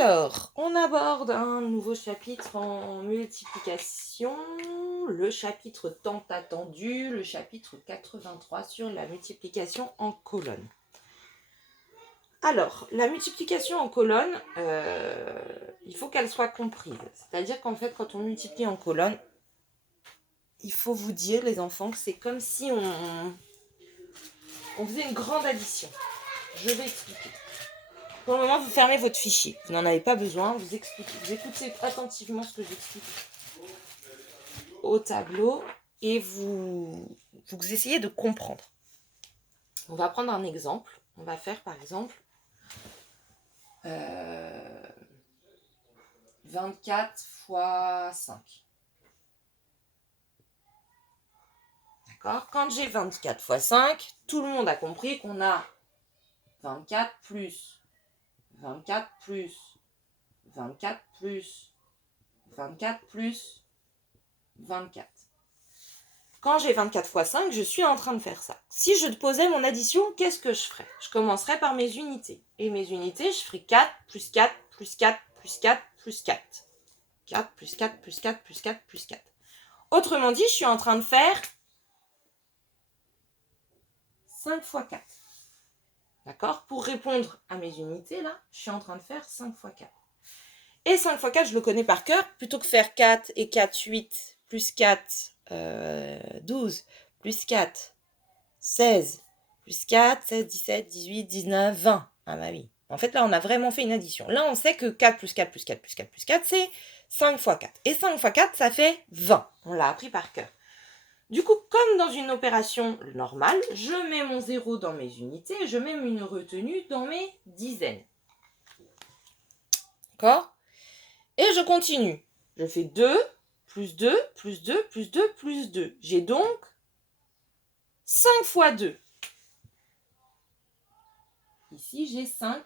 Alors, on aborde un nouveau chapitre en multiplication, le chapitre tant attendu, le chapitre 83 sur la multiplication en colonne. Alors, la multiplication en colonne, il faut qu'elle soit comprise. C'est-à-dire qu'en fait, quand on multiplie en colonne, il faut vous dire, les enfants, que c'est comme si on faisait une grande addition. Je vais expliquer. Pour le moment, vous fermez votre fichier. Vous n'en avez pas besoin. Vous écoutez attentivement ce que j'explique au tableau et vous essayez de comprendre. On va prendre un exemple. On va faire par exemple 24 fois 5. D'accord ? Quand j'ai 24 fois 5, tout le monde a compris qu'on a 24 plus 24 plus 24 plus 24 plus 24. Quand j'ai 24 fois 5, je suis en train de faire ça. Si je posais mon addition, qu'est-ce que je ferais ? Je commencerais par mes unités. Et mes unités, je ferais 4 plus 4 plus 4 plus 4 plus 4. 4 plus 4 plus 4 plus 4 plus 4. Autrement dit, je suis en train de faire 5 fois 4. D'accord ? Pour répondre à mes unités, là, je suis en train de faire 5 fois 4. Et 5 fois 4, je le connais par cœur. Plutôt que faire 4 et 4, 8, plus 4, 12, plus 4, 16, plus 4, 16, 17, 18, 19, 20. Ah bah oui. En fait, là, on a vraiment fait une addition. Là, on sait que 4 plus 4 plus 4 plus 4 plus 4, c'est 5 fois 4. Et 5 fois 4, ça fait 20. On l'a appris par cœur. Du coup, comme dans une opération normale, je mets mon 0 dans mes unités, je mets une retenue dans mes dizaines. D'accord ? Et je continue. Je fais 2, plus 2, plus 2, plus 2, plus 2. J'ai donc 5 fois 2. Ici, j'ai 5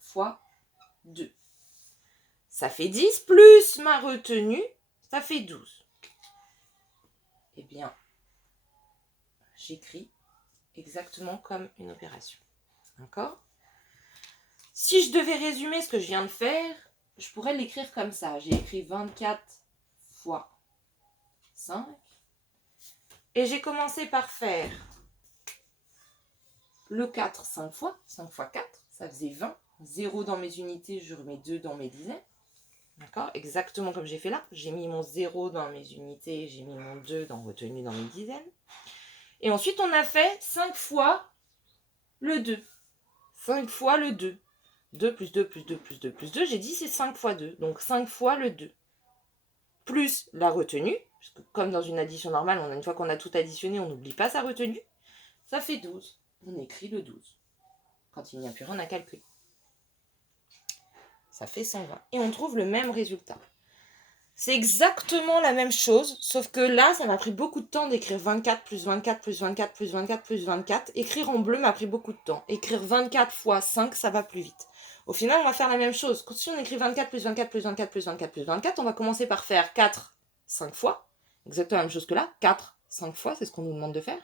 fois 2. Ça fait 10 plus ma retenue, ça fait 12. Eh bien, j'écris exactement comme une opération. D'accord ? Si je devais résumer ce que je viens de faire, je pourrais l'écrire comme ça. J'ai écrit 24 fois 5. Et j'ai commencé par faire le 4 5 fois. 5 fois 4, ça faisait 20. 0 dans mes unités, je remets 2 dans mes dizaines. D'accord ? Exactement comme j'ai fait là. J'ai mis mon 0 dans mes unités, j'ai mis mon 2 dans retenue dans mes dizaines. Et ensuite, on a fait 5 fois le 2. 5 fois le 2. 2 plus 2 plus 2 plus 2 plus 2, j'ai dit c'est 5 fois 2. Donc 5 fois le 2. Plus la retenue, parce que comme dans une addition normale, une fois qu'on a tout additionné, on n'oublie pas sa retenue. Ça fait 12. On écrit le 12. Quand il n'y a plus rien à calculer. Ça fait 120. Et on trouve le même résultat. C'est exactement la même chose, sauf que là, ça m'a pris beaucoup de temps d'écrire 24 plus 24 plus 24 plus 24 plus 24. Écrire en bleu m'a pris beaucoup de temps. Écrire 24 fois 5, ça va plus vite. Au final, on va faire la même chose. Si on écrit 24 plus 24 plus 24 plus 24 plus 24, on va commencer par faire 4, 5 fois. Exactement la même chose que là. 4, 5 fois, c'est ce qu'on nous demande de faire.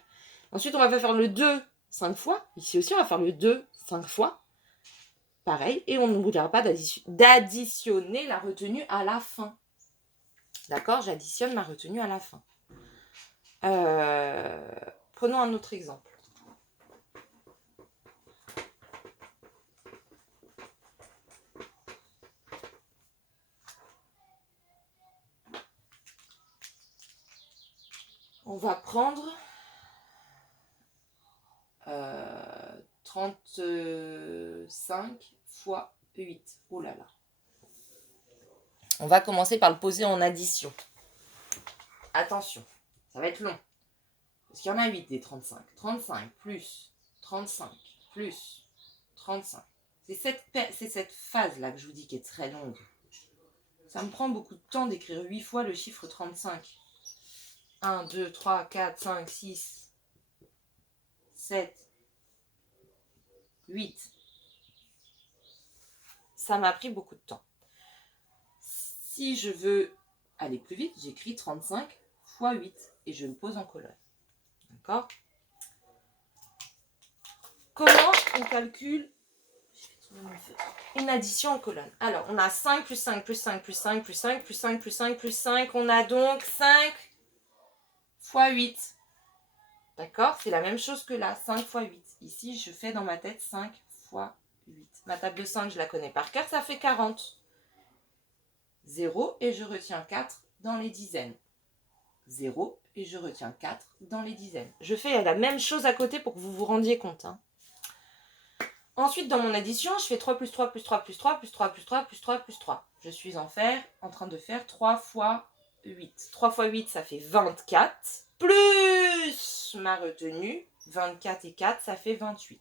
Ensuite, on va faire le 2, 5 fois. Ici aussi, on va faire le 2, 5 fois. Pareil. Et on n'oubliera pas d'additionner la retenue à la fin. D'accord ? J'additionne ma retenue à la fin. Prenons un autre exemple. On va prendre 35 fois 8. Oh là là. On va commencer par le poser en addition. Attention, ça va être long. Parce qu'il y en a 8 des 35. 35 plus 35 plus 35. C'est cette phase-là que je vous dis qui est très longue. Ça me prend beaucoup de temps d'écrire 8 fois le chiffre 35. 1, 2, 3, 4, 5, 6, 7, 8. Ça m'a pris beaucoup de temps. Si je veux aller plus vite, j'écris 35 fois 8 et je le pose en colonne. D'accord ? Comment on calcule ? une addition en colonne. Alors, on a 5 plus 5 plus 5 plus 5 plus 5 plus 5 plus 5 plus 5. On a donc 5 fois 8. D'accord? C'est la même chose que là, 5 fois 8. Ici, je fais dans ma tête 5 fois 8. Ma table de 5, je la connais par cœur, ça fait 40. 0 et je retiens 4 dans les dizaines. 0 et je retiens 4 dans les dizaines. Je fais la même chose à côté pour que vous vous rendiez compte. Hein. Ensuite, dans mon addition, je fais 3 plus 3 plus 3 plus 3 plus 3 plus 3 plus 3 plus 3. Je suis en train de faire 3 fois 8. 3 fois 8, ça fait 24. Plus ma retenue, 24 et 4, ça fait 28.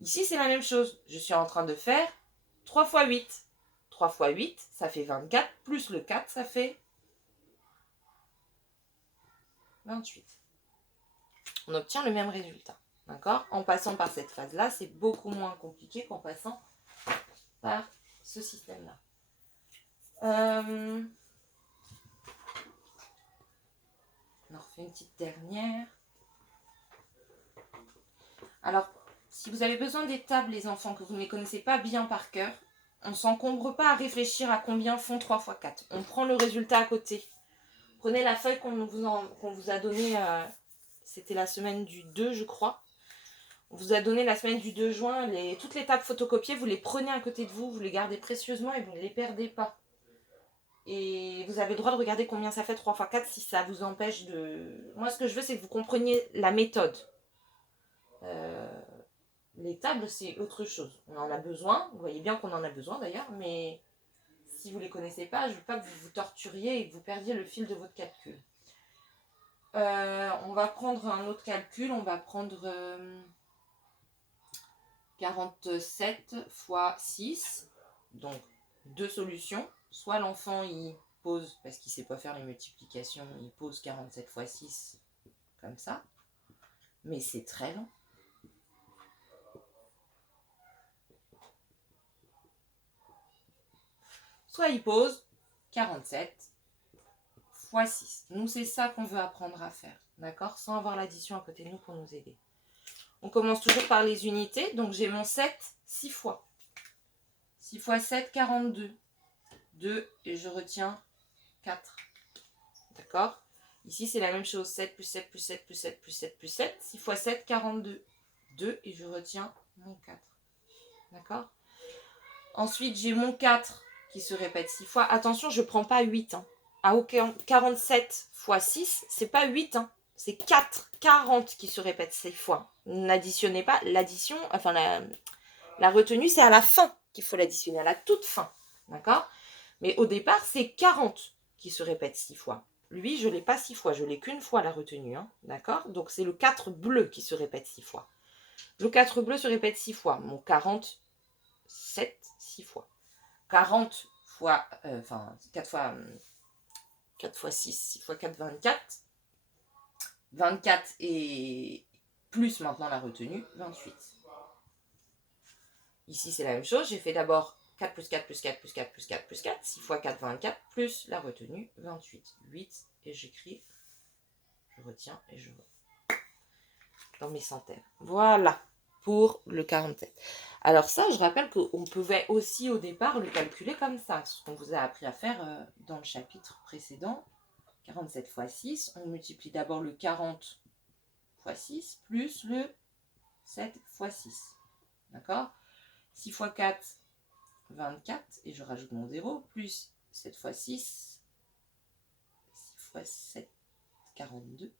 Ici, c'est la même chose. Je suis en train de faire 3 fois 8. 3 fois 8, ça fait 24. Plus le 4, ça fait 28. On obtient le même résultat. D'accord? En passant par cette phase-là, c'est beaucoup moins compliqué qu'en passant par ce système-là. On en refait une petite dernière. Alors, si vous avez besoin des tables, les enfants, que vous ne les connaissez pas bien par cœur, on ne s'encombre pas à réfléchir à combien font 3 fois 4. On prend le résultat à côté. Prenez la feuille qu'on vous a donnée, c'était la semaine du 2, je crois. On vous a donné la semaine du 2 juin, toutes les tables photocopiées, vous les prenez à côté de vous, vous les gardez précieusement et vous ne les perdez pas. Et vous avez le droit de regarder combien ça fait 3 fois 4 si ça vous empêche de... Moi, ce que je veux, c'est que vous compreniez la méthode. Les tables, c'est autre chose. On en a besoin, vous voyez bien qu'on en a besoin d'ailleurs, mais si vous ne les connaissez pas, je ne veux pas que vous vous torturiez et que vous perdiez le fil de votre calcul. On va prendre un autre calcul, on va prendre 47 fois 6, donc 2 solutions. Soit l'enfant il pose, parce qu'il ne sait pas faire les multiplications, il pose 47 fois 6 comme ça, mais c'est très long. Soit il pose 47 fois 6. Nous, c'est ça qu'on veut apprendre à faire, d'accord? Sans avoir l'addition à côté de nous pour nous aider. On commence toujours par les unités, donc j'ai mon 7 6 fois. 6 fois 7, 42. 2 et je retiens 4. D'accord? Ici, c'est la même chose. 7 plus 7 plus 7 plus 7 plus 7 plus 7. 6 fois 7, 42. 2 et je retiens mon 4. D'accord? Ensuite, j'ai mon 4 qui se répète 6 fois. Attention, je ne prends pas 8. Hein. Ah, ok, 47 fois 6, c'est pas 8. Hein. C'est 4. 40 qui se répète 6 fois. N'additionnez pas. L'addition, enfin la retenue, c'est à la fin qu'il faut l'additionner, à la toute fin. D'accord? Mais au départ, c'est 40 qui se répète 6 fois. Lui, je ne l'ai pas 6 fois, je l'ai qu'une fois la retenue. Hein, d'accord? Donc, c'est le 4 bleu qui se répète 6 fois. Le 4 bleu se répète 6 fois. Mon 47, 6 fois. 40 fois, 4 fois 6, 6 fois 4, 24. 24 et plus maintenant la retenue, 28. Ici, c'est la même chose. J'ai fait d'abord 4 plus 4 plus 4 plus 4 plus 4 plus 4. 6 fois 4, 24. Plus la retenue, 28. 8. Et j'écris, je retiens et je vois. Dans mes centaines. Voilà. Pour le 47. Alors ça, je rappelle qu'on pouvait aussi au départ le calculer comme ça. Ce qu'on vous a appris à faire dans le chapitre précédent. 47 fois 6. On multiplie d'abord le 40 fois 6 plus le 7 fois 6. D'accord? 6 fois 4, 24, et je rajoute mon 0, plus 7 fois 6, 6 fois 7, 42.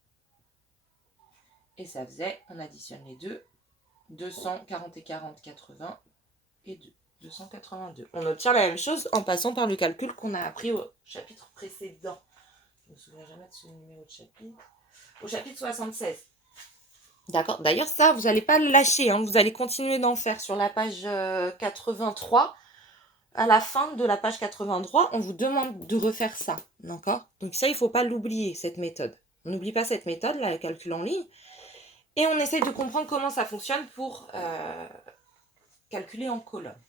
Et ça faisait, on additionne les deux, 240 et 40, 80, et 2, 282. On obtient la même chose en passant par le calcul qu'on a appris au chapitre précédent. Je ne me souviens jamais de ce numéro de chapitre. Au chapitre 76. D'accord. D'ailleurs, ça, vous n'allez pas le lâcher. Hein. Vous allez continuer d'en faire sur la page 83. À la fin de la page 83, on vous demande de refaire ça. D'accord? Donc ça, il ne faut pas l'oublier, cette méthode. On n'oublie pas cette méthode, là, le calcul en ligne. Et on essaye de comprendre comment ça fonctionne pour calculer en colonne.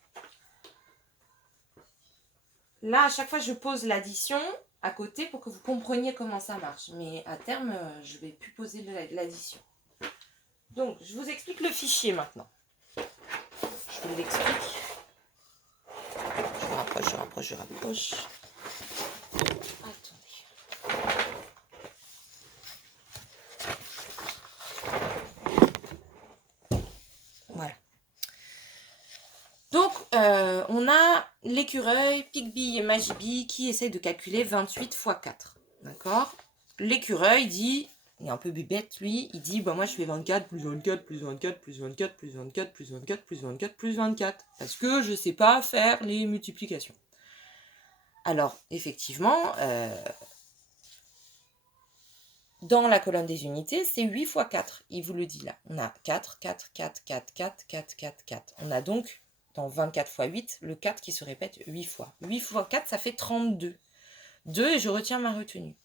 Là, à chaque fois, je pose l'addition à côté pour que vous compreniez comment ça marche. Mais à terme, je ne vais plus poser l'addition. Donc, je vous explique le fichier maintenant. Je vous l'explique. Je rapproche. Attendez. Voilà. Donc, on a l'écureuil, Pigbille et Magibille qui essayent de calculer 28 x 4. D'accord? L'écureuil dit, il est un peu bébête lui, il dit, bah moi je fais 24 plus 24 plus 24 plus 24 plus 24 plus 24 plus 24 plus 24. Parce que je ne sais pas faire les multiplications. Alors, effectivement, dans la colonne des unités, c'est 8 x 4. Il vous le dit là. On a 4, 4, 4, 4, 4, 4, 4, 4. On a donc, dans 24 x 8, le 4 qui se répète 8 fois. 8 x 4, ça fait 32. 2 et je retiens ma retenue.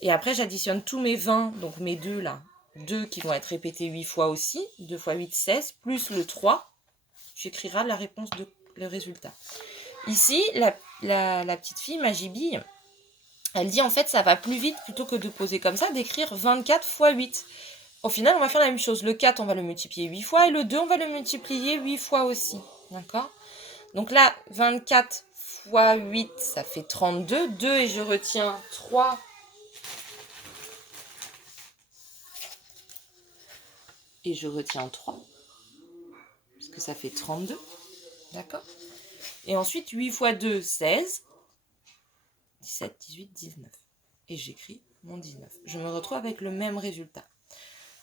Et après, j'additionne tous mes 20, donc mes 2 là. 2 qui vont être répétés 8 fois aussi. 2 x 8, 16, plus le 3. J'écrirai la réponse, le résultat. Ici, la petite fille, Magibille, elle dit en fait ça va plus vite plutôt que de poser comme ça, d'écrire 24 x 8. Au final, on va faire la même chose. Le 4, on va le multiplier 8 fois et le 2, on va le multiplier 8 fois aussi. D'accord? Donc là, 24 x 8, ça fait 32. 2 et je retiens 3. Et je retiens 3. Parce que ça fait 32. D'accord? Et ensuite, 8 x 2, 16. 17, 18, 19. Et j'écris mon 19. Je me retrouve avec le même résultat.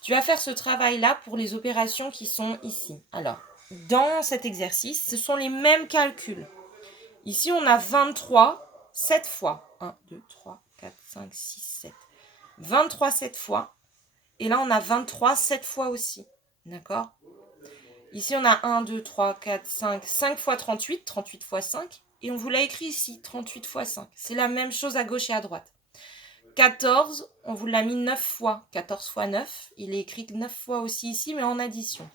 Tu vas faire ce travail-là pour les opérations qui sont ici. Alors, dans cet exercice, ce sont les mêmes calculs. Ici, on a 23, 7 fois. 1, 2, 3, 4, 5, 6, 7. 23, 7 fois. Et là, on a 23, 7 fois aussi. D'accord? Ici, on a 1, 2, 3, 4, 5. 5 fois 38. 38 fois 5. Et on vous l'a écrit ici, 38 fois 5. C'est la même chose à gauche et à droite. 14, on vous l'a mis 9 fois. 14 fois 9, il est écrit 9 fois aussi ici, mais en addition.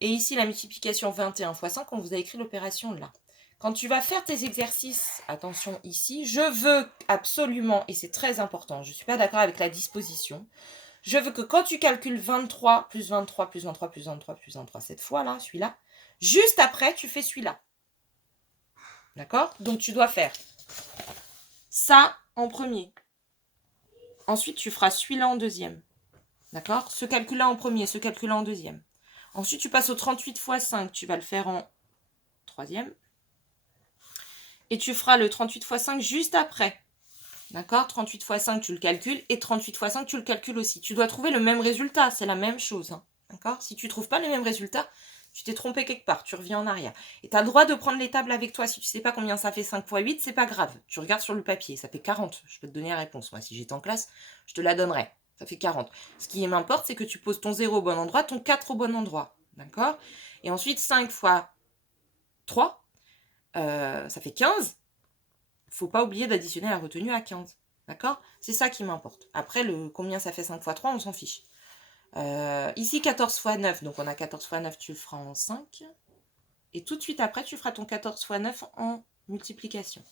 Et ici, la multiplication 21 fois 5, on vous a écrit l'opération là. Quand tu vas faire tes exercices, attention ici, je veux absolument, et c'est très important, je ne suis pas d'accord avec la disposition, je veux que quand tu calcules 23 plus 23 plus 23 plus 23 plus 23, cette fois-là, celui-là, juste après, tu fais celui-là. D'accord? Donc, tu dois faire ça en premier. Ensuite, tu feras celui-là en deuxième. D'accord? Ce calcul-là en premier, ce calcul-là en deuxième. Ensuite, tu passes au 38 x 5. Tu vas le faire en troisième. Et tu feras le 38 x 5 juste après. D'accord? 38 x 5, tu le calcules. Et 38 x 5, tu le calcules aussi. Tu dois trouver le même résultat. C'est la même chose. Hein. D'accord? Si tu ne trouves pas le même résultat, tu t'es trompé quelque part. Tu reviens en arrière. Et tu as le droit de prendre les tables avec toi. Si tu ne sais pas combien ça fait 5 x 8, c'est pas grave. Tu regardes sur le papier. Ça fait 40. Je peux te donner la réponse. Moi, si j'étais en classe, je te la donnerais. Ça fait 40. Ce qui m'importe, c'est que tu poses ton 0 au bon endroit, ton 4 au bon endroit. D'accord? Et ensuite, 5 x 3, ça fait 15. Il ne faut pas oublier d'additionner la retenue à 15. D'accord? C'est ça qui m'importe. Après, combien ça fait 5 x 3, on s'en fiche. Ici, 14 x 9. Donc, on a 14 x 9, tu le feras en 5. Et tout de suite après, tu feras ton 14 x 9 en multiplication.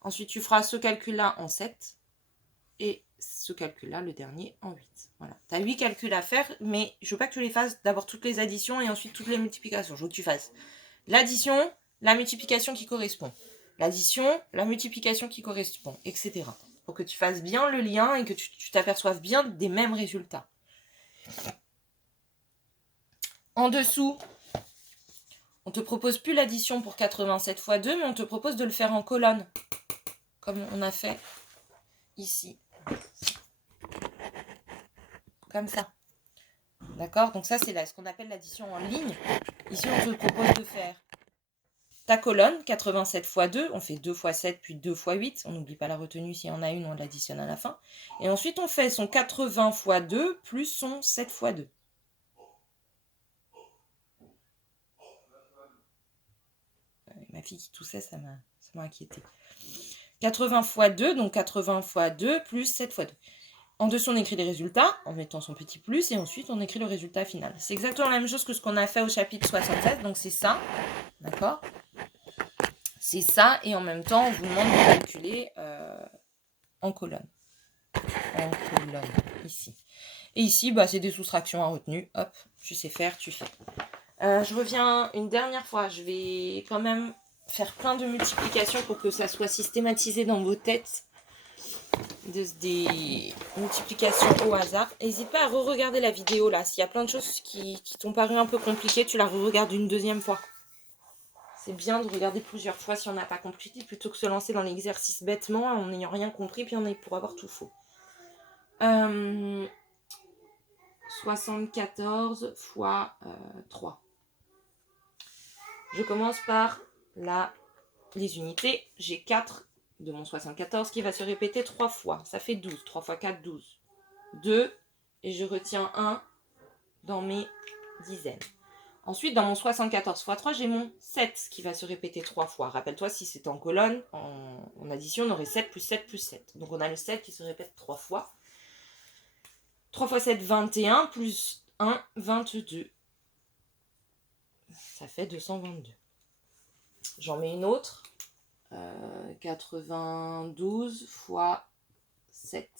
Ensuite, tu feras ce calcul-là en 7. Et ce calcul-là, le dernier, en 8. Voilà. Tu as 8 calculs à faire, mais je ne veux pas que tu les fasses d'abord toutes les additions et ensuite toutes les multiplications. Je veux que tu fasses l'addition, la multiplication qui correspond. L'addition, la multiplication qui correspond, etc. Pour que tu fasses bien le lien et que tu t'aperçoives bien des mêmes résultats. En dessous, on ne te propose plus l'addition pour 87 x 2, mais on te propose de le faire en colonne, comme on a fait ici. Comme ça. D'accord? Donc ça, c'est ce qu'on appelle l'addition en ligne. Ici, on te propose de faire ta colonne, 87 x 2. On fait 2 x 7, puis 2 x 8. On n'oublie pas la retenue. S'il y en a une, on l'additionne à la fin. Et ensuite, on fait son 80 x 2 plus son 7 x 2. Ma fille qui toussait, ça m'a inquiété. 80 x 2, donc 80 x 2 plus 7 x 2. En dessous, on écrit les résultats en mettant son petit plus et ensuite, on écrit le résultat final. C'est exactement la même chose que ce qu'on a fait au chapitre 76. Donc, c'est ça. D'accord? C'est ça. Et en même temps, on vous demande de calculer en colonne. En colonne, ici. Et ici, c'est des soustractions à retenue. Hop, tu sais faire, tu fais. Je reviens une dernière fois. Je vais quand même faire plein de multiplications pour que ça soit systématisé dans vos têtes. Des multiplications au hasard. N'hésite pas à re-regarder la vidéo là. S'il y a plein de choses qui t'ont paru un peu compliquées, tu la re-regardes une deuxième fois. C'est bien de regarder plusieurs fois si on n'a pas compris, plutôt que se lancer dans l'exercice bêtement en n'ayant rien compris, puis on est pour avoir tout faux. 74 fois 3. Je commence par les unités. J'ai 4 de mon 74 qui va se répéter 3 fois. Ça fait 12. 3 fois 4, 12. 2. Et je retiens 1 dans mes dizaines. Ensuite, dans mon 74 x 3, j'ai mon 7 qui va se répéter 3 fois. Rappelle-toi, si c'était en colonne, en addition, on aurait 7 plus 7 plus 7. Donc, on a le 7 qui se répète 3 fois. 3 x 7, 21, plus 1, 22. Ça fait 222. J'en mets une autre. 92 x 7.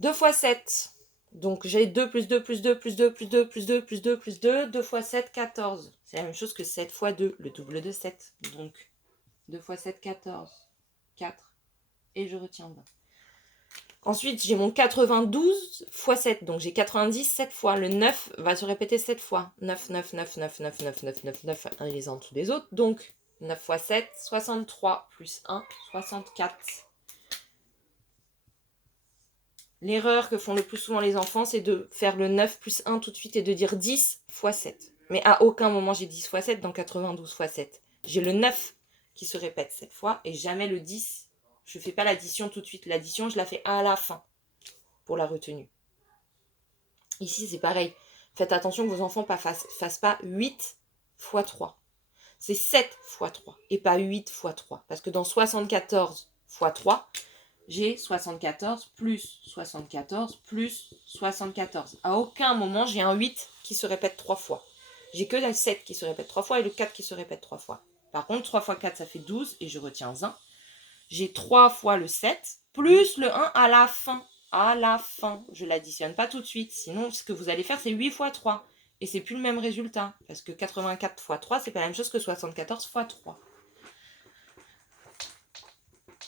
2 x 7. Donc j'ai 2 plus 2 plus 2 plus 2 plus 2 plus 2 plus 2 plus 2. 2 x 7, 14. C'est la même chose que 7 x 2, le double de 7. Donc 2 x 7, 14. 4. Et je retiens 20. Ensuite, j'ai mon 92 x 7. Donc j'ai 90 7 fois. Le 9 va se répéter 7 fois. 9, 9, 9, 9, 9, 9, 9, 9, 9, 1 les uns en dessous des autres. Donc 9 x 7, 63 plus 1, 64. L'erreur que font le plus souvent les enfants, c'est de faire le 9 plus 1 tout de suite et de dire 10 x 7. Mais à aucun moment j'ai 10 x 7 dans 92 x 7. J'ai le 9 qui se répète 7 fois et jamais le 10. Je ne fais pas l'addition tout de suite. L'addition, je la fais à la fin pour la retenue. Ici, c'est pareil. Faites attention que vos enfants ne fassent pas 8 x 3. C'est 7 x 3 et pas 8 x 3. Parce que dans 74 x 3, j'ai 74 plus 74 plus 74. À aucun moment, j'ai un 8 qui se répète 3 fois. J'ai que le 7 qui se répète 3 fois et le 4 qui se répète 3 fois. Par contre, 3 fois 4, ça fait 12 et je retiens 1. J'ai 3 fois le 7 plus le 1 à la fin. À la fin. Je ne l'additionne pas tout de suite. Sinon, ce que vous allez faire, c'est 8 fois 3. Et c'est plus le même résultat. Parce que 84 fois 3, c'est pas la même chose que 74 fois 3.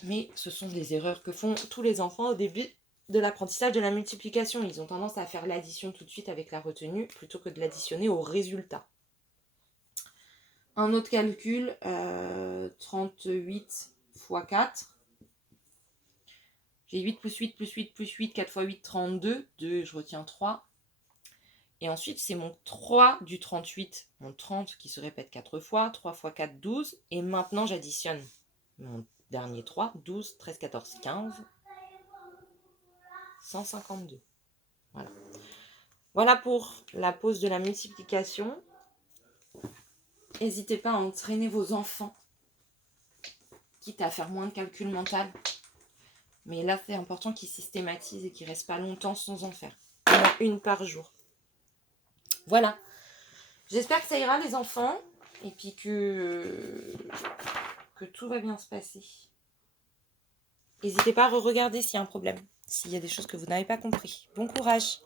Mais ce sont des erreurs que font tous les enfants au début de l'apprentissage de la multiplication. Ils ont tendance à faire l'addition tout de suite avec la retenue plutôt que de l'additionner au résultat. Un autre calcul, 38 x 4. J'ai 8 plus 8 plus 8 plus 8, 4 x 8, 32. 2, je retiens 3. Et ensuite, c'est mon 3 du 38, mon 30 qui se répète 4 fois. 3 x 4, 12. Et maintenant, j'additionne mon dernier 3, 12, 13, 14, 15, 152. Voilà. Voilà pour la pause de la multiplication. N'hésitez pas à entraîner vos enfants, quitte à faire moins de calcul mental. Mais là, c'est important qu'ils systématisent et qu'ils ne restent pas longtemps sans en faire. Il y en a une par jour. Voilà. J'espère que ça ira, les enfants. Et puis que tout va bien se passer. N'hésitez pas à re-regarder s'il y a un problème. S'il y a des choses que vous n'avez pas compris. Bon courage!